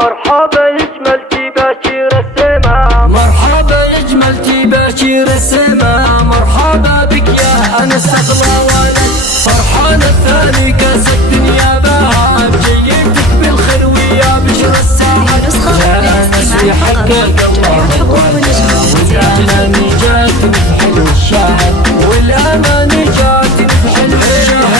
مرحبا يجملتي باشير السما، مرحبا يجملتي باشير السما، مرحبا بك يا أنس أغلى ولد، فرحان الثاني كاس الدنيا بهاب، جيتك بالخير ويا بشر السعد، يا أنس يحقق الله الوعد، والأماني جاتني في حلو الشهر، والأماني جاتني في حلو الشهر،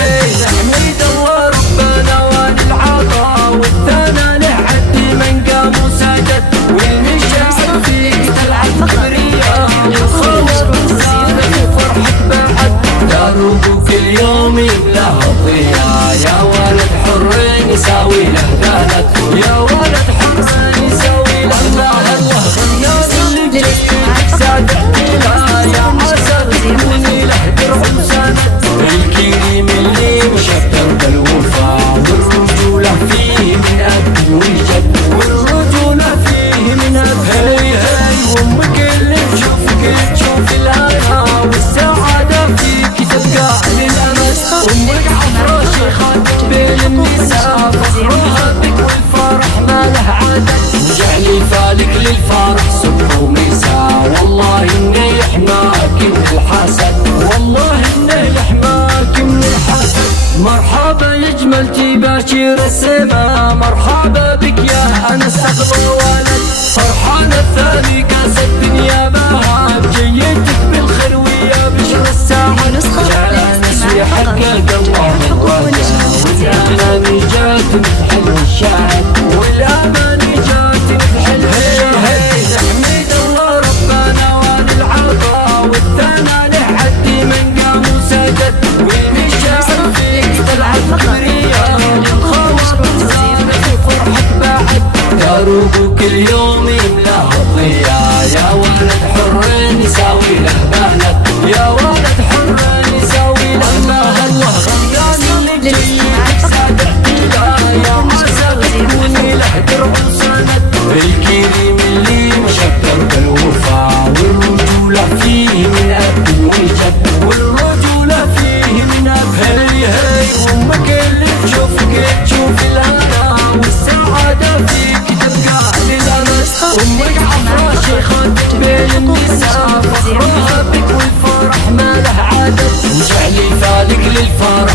نحمد الله ربنا وللعطاء، والثنى له عد من قام وسجد، والمشاعر فيك تلعب خبرية، والخوف والسالك فرحك بعد، دروبك اليوم يملاه الضياء، يا ولد حر يساوي له ذلك، يا ولد حر يساوي له ذلك، غنيان اللي جسمك سادتي لا، يا عسى تكوني له درع وسند، الكريم اللي مشكر بالوفاء، والرجولة فيه من أب وجد، والرجولة فيه من أب، هي وأمك اللي تشوف الهنا، والسعادة فيك تبقى للأمل، أمك عفرة شيخة بين النساء، فخرها بك والفرح ما له عدد، وجعلي فالك للفرح صبح ومساء، والله إنه يحماك من الحسد، والله إنه يحماك من الحسد، مرحبا يجملتي باشير السما، مرحبا بك يا أنس أغلى ولد، فرحان الثاني كاس الدنيا بهاب، جيتك بالخير ويا بشر السعد، يا أنس يحقق الله الوعد، والأماني جاتني في حلو الشهر، والأماني جاتني في حلو الشهر، نحمد الله ربنا وللعطاء، والثنى له عد من قام وسجد، والمشاعر فيك تلعب خبرية، والخوف والسالك فرحك بعد، دروبك اليوم يملاه الضياء، يا ولد حر يساوي له بهلك، يا ولد حر يساوي له بهلك، غنيان اللي جيتك سادتي لا، يا عسى تكوني له درع وسند، الكريم اللي مشكر بالوفاء، والرجولة فيه من أب وجد، والرجولة فيه من أب، هي وأمك اللي تشوف الهنا، والسعادة فيك تبقى للأمل، أمك عفرة شيخة بين النساء، فخرها بك والفرح ما له عدد، وجعلي فالك للفرح